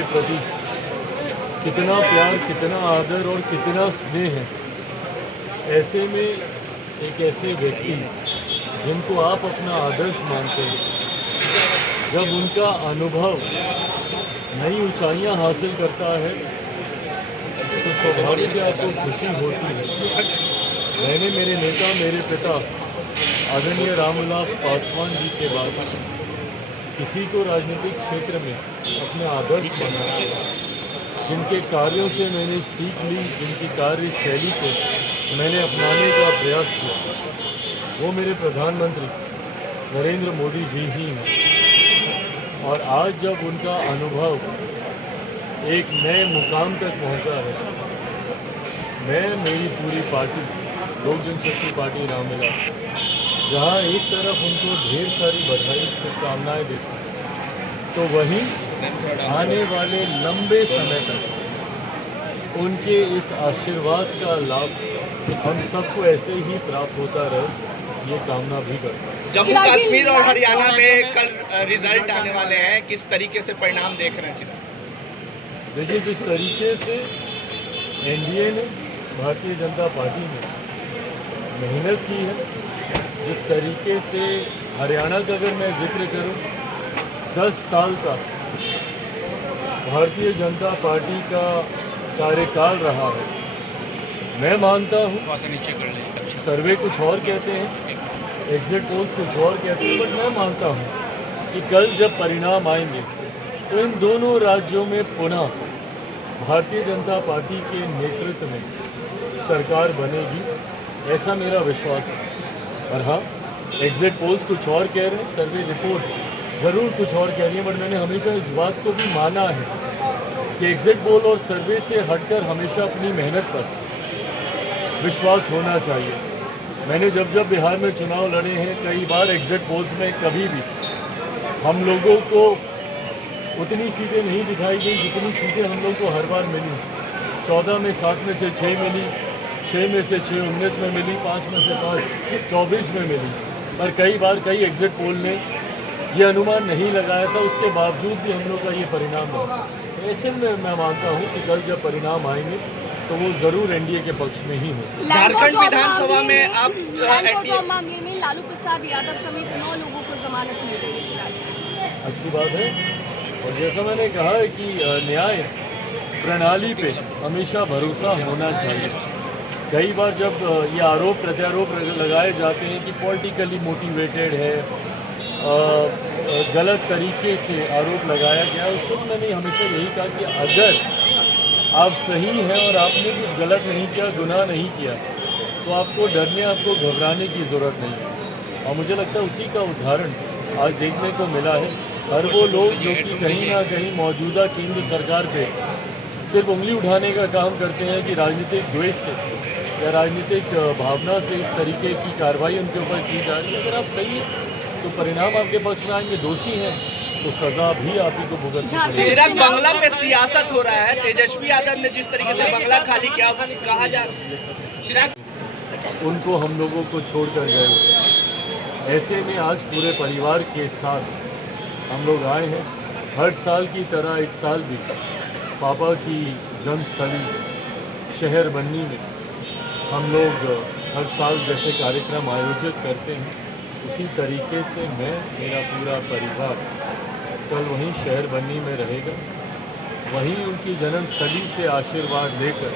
के प्रति कितना प्यार, कितना आदर और कितना स्नेह है। ऐसे में एक ऐसे व्यक्ति जिनको आप अपना आदर्श मानते हैं, जब उनका अनुभव नई ऊंचाइयां हासिल करता है तो स्वाभाविक है आपको खुशी होती है। मैंने मेरे नेता, मेरे पिता आदरणीय रामविलास पासवान जी के बाद किसी को राजनीतिक क्षेत्र में अपने आदर्श माना, जिनके कार्यों से मैंने सीख ली, जिनकी कार्यशैली को मैंने अपनाने का प्रयास किया, वो मेरे प्रधानमंत्री नरेंद्र मोदी जी ही हैं। और आज जब उनका अनुभव एक नए मुकाम तक पहुंचा है, मैं, मेरी पूरी पार्टी लोक जनशक्ति पार्टी रामविलास, जहाँ एक तरफ उनको ढेर सारी बधाई, शुभकामनाएं देती हैं, तो वहीं आने वाले लंबे समय तक उनके इस आशीर्वाद का लाभ हम सबको ऐसे ही प्राप्त होता रहे, ये कामना भी करता हूँ। जम्मू कश्मीर और हरियाणा में कल रिजल्ट आने वाले हैं, किस तरीके से परिणाम देख रहे हैं चिराग? देखिए, जिस तरीके से एनडीए ने, भारतीय जनता पार्टी ने मेहनत की है, जिस तरीके से हरियाणा का अगर मैं जिक्र करूं, 10 साल का भारतीय जनता पार्टी का कार्यकाल रहा है। मैं मानता हूं, सर्वे कुछ और कहते हैं, एग्जिट पोल्स कुछ और कहते हैं, बट मैं मानता हूं कि कल जब परिणाम आएंगे तो इन दोनों राज्यों में पुनः भारतीय जनता पार्टी के नेतृत्व में सरकार बनेगी, ऐसा मेरा विश्वास है। और हाँ, एग्जिट पोल्स कुछ और कह रहे हैं, सर्वे रिपोर्ट्स ज़रूर कुछ और कह रही हैं, बट मैंने हमेशा इस बात को भी माना है कि एग्जिट पोल और सर्वे से हटकर हमेशा अपनी मेहनत पर विश्वास होना चाहिए। मैंने जब जब बिहार में चुनाव लड़े हैं, कई बार एग्जिट पोल्स में कभी भी हम लोगों को उतनी सीटें नहीं दिखाई गई जितनी सीटें हम लोग को हर बार मिली। 14 में 7 में से 6 मिली, 6 में से 6 19 में मिली, 5 में से 5 24 में मिली। पर कई बार कई एग्जिट पोल ने ये अनुमान नहीं लगाया था, उसके बावजूद भी हम लोग का ये परिणाम रहा। ऐसे में मैं मानता हूँ कि कल जब परिणाम आएंगे तो वो जरूर एनडीए के पक्ष में ही हो। झारखंड विधानसभा में आप मामले में लालू प्रसाद यादव समेत 9 लोगों को जमानत मिल रही है। अच्छी बात है, और जैसा मैंने कहा है कि न्याय प्रणाली पे हमेशा भरोसा होना चाहिए। कई बार जब ये आरोप प्रत्यारोप लगाए जाते हैं कि पॉलिटिकली मोटिवेटेड है, गलत तरीके से आरोप लगाया गया, उससे मैंने हमेशा यही कहा कि अगर आप सही हैं और आपने कुछ गलत नहीं किया, गुनाह नहीं किया, तो आपको डरने, आपको घबराने की ज़रूरत नहीं है। और मुझे लगता है उसी का उदाहरण आज देखने को मिला है। हर वो लोग जो कि कहीं ना कहीं मौजूदा केंद्र सरकार पे सिर्फ उंगली उठाने का काम करते हैं कि राजनीतिक द्वेष से या राजनीतिक भावना से इस तरीके की कार्रवाई उनके ऊपर की जा रही है। अगर आप सही हैं तो परिणाम आपके पक्ष में आएंगे, दोषी हैं तो सज़ा भी आप ही को भुगतनी पड़ेगी। चिराग, बंगला पे सियासत हो रहा है, तेजस्वी यादव ने जिस तरीके से बंगला खाली किया, कहा जा चिराग उनको हम लोगों को छोड़कर गए। ऐसे में आज पूरे परिवार के साथ हम लोग आए हैं। हर साल की तरह इस साल भी पापा की जन्मस्थली शहर बन्नी में हम लोग हर साल जैसे कार्यक्रम आयोजित करते हैं, उसी तरीके से मैं, मेरा पूरा परिवार कल वहीं शहर बन्नी में रहेगा। वहीं उनकी जन्मस्थली से आशीर्वाद लेकर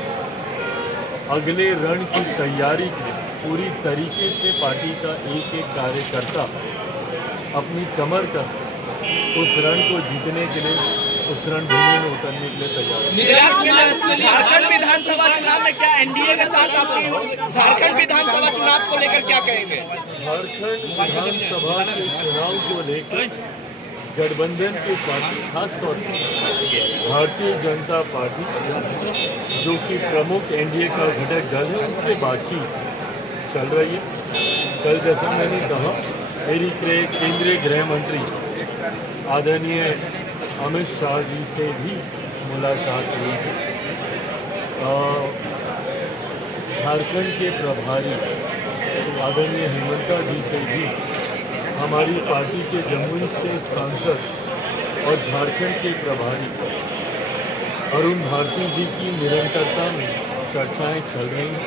अगले रण की तैयारी की पूरी तरीके से पार्टी का एक एक कार्यकर्ता अपनी कमर कस उस रण को जीतने के लिए, उस रणभूमि में उतरने के लिए तैयार। झारखंड विधानसभा चुनाव में क्या एनडीए के साथ आपकी, झारखंड विधानसभा चुनाव को लेकर क्या कहेंगे? झारखंड विधानसभा के चुनाव को लेकर गठबंधन के साथी, खास तौर पर भारतीय जनता पार्टी जो कि प्रमुख एनडीए का घटक दल है, उससे बातचीत चल रही है। कल जैसा मैंने कहा, मेरी से केंद्रीय गृह मंत्री आदरणीय अमित शाह जी से भी मुलाकात हुई है। झारखंड के प्रभारी आदरणीय हेमंता जी से भी हमारी पार्टी के जमुई से सांसद और झारखंड के प्रभारी अरुण भारती जी की निरंतरता में चर्चाएं चल रही हैं।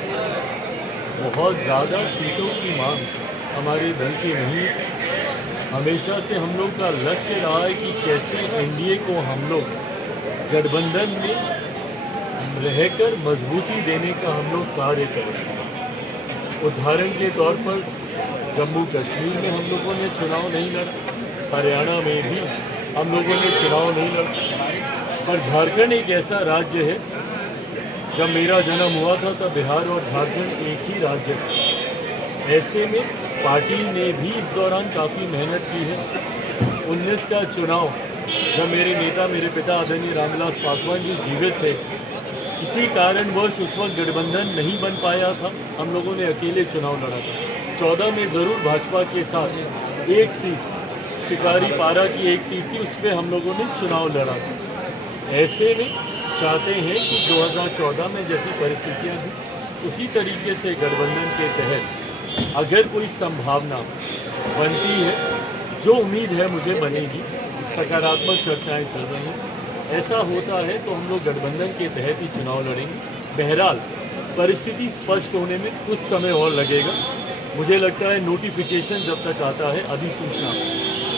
बहुत ज़्यादा सीटों की मांग हमारे दल की नहीं। हमेशा से हम लोग का लक्ष्य रहा है कि कैसे एनडीए को हम लोग गठबंधन में रहकर मजबूती देने का हम लोग कार्य करें। उदाहरण के तौर पर जम्मू कश्मीर में हम लोगों ने चुनाव नहीं लड़ा, हरियाणा में भी हम लोगों ने चुनाव नहीं लड़ा, पर झारखंड एक ऐसा राज्य है, जब मेरा जन्म हुआ था तब बिहार और झारखंड एक ही राज्य था। ऐसे में पार्टी ने भी इस दौरान काफ़ी मेहनत की है। 19 का चुनाव जब मेरे नेता मेरे पिता आदरणीय रामविलास पासवान जी जीवित थे, किसी कारणवश उस वक्त गठबंधन नहीं बन पाया था, हम लोगों ने अकेले चुनाव लड़ा था। 14 में ज़रूर भाजपा के साथ एक सीट शिकारी पारा की एक सीट थी, उस पर हम लोगों ने चुनाव लड़ा था। ऐसे में चाहते हैं कि 2014 में जैसी परिस्थितियां थी उसी तरीके से गठबंधन के तहत अगर कोई संभावना बनती है, जो उम्मीद है मुझे बनेगी, सकारात्मक चर्चाएं चल रही हैं, ऐसा होता है तो हम लोग गठबंधन के तहत ही चुनाव लड़ेंगे। बहरहाल परिस्थिति स्पष्ट होने में कुछ समय और लगेगा। मुझे लगता है नोटिफिकेशन जब तक आता है, अधिसूचना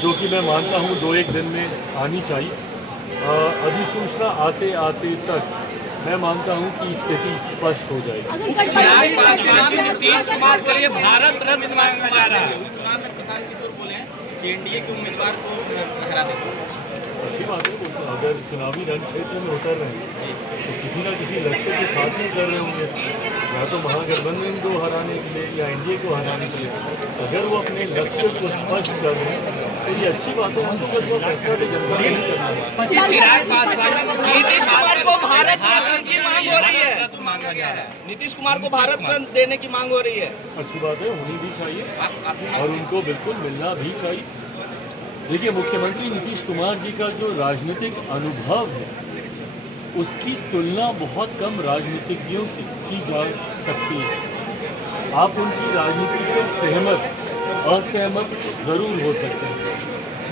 जो कि मैं मानता हूँ 2-1 दिन में आनी चाहिए, अधिसूचना आते आते तक मैं मानता हूँ कि स्थिति स्पष्ट हो जाएगी। अगर चिराग गठबंधन पासवान में नीतीश कुमार के लिए भारत रत्न माना जा रहा है। चुनाव में प्रशांत किशोर बोले हैं कि एनडीए के उम्मीदवार को हरा देंगे। अच्छी बात है, तो अगर चुनावी रण क्षेत्र में उतर रहे हैं तो किसी न किसी लक्ष्य के साथ ही उतर रहे होंगे, या तो महागठबंधन को हराने के लिए या एनडीए को हराने के लिए। अगर वो अपने लक्ष्य को स्पष्ट कर रहे हैं तो ये अच्छी बात है। हमको बस वो फैसला तो जनता ने नहीं करना है। चिराग पासवान नीतीश कुमार को भारत रत्न की मांग हो रही है। रत्न मांगा जा रहा है। नीतीश कुमार को भारत रत्न देने की मांग हो रही है। अच्छी बात है, होनी भी चाहिए आप और उनको बिल्कुल मिलना भी चाहिए। देखिए, मुख्यमंत्री नीतीश कुमार जी का जो राजनीतिक अनुभव है उसकी तुलना बहुत कम राजनीतिज्ञों से की जा सकती है। आप उनकी राजनीति से सहमत असहमत ज़रूर हो सकते हैं,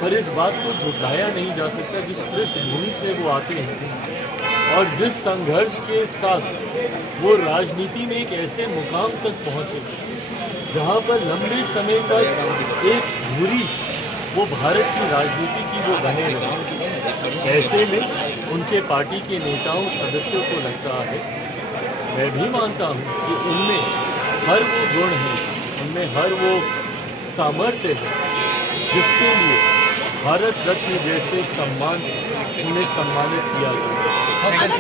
पर इस बात को झुटलाया नहीं जा सकता जिस पृष्ठभूमि से वो आते हैं और जिस संघर्ष के साथ वो राजनीति में एक ऐसे मुकाम तक पहुँचे जहाँ पर लंबे समय तक एक धुरी वो भारत की राजनीति की वो बने रहे। ऐसे में उनके पार्टी के नेताओं सदस्यों को लगता है, मैं भी मानता हूँ कि उनमें हर वो गुण है, उनमें हर वो सामर्थ्य है जिसके लिए भारत रत्न जैसे सम्मान से उन्हें सम्मानित किया गया।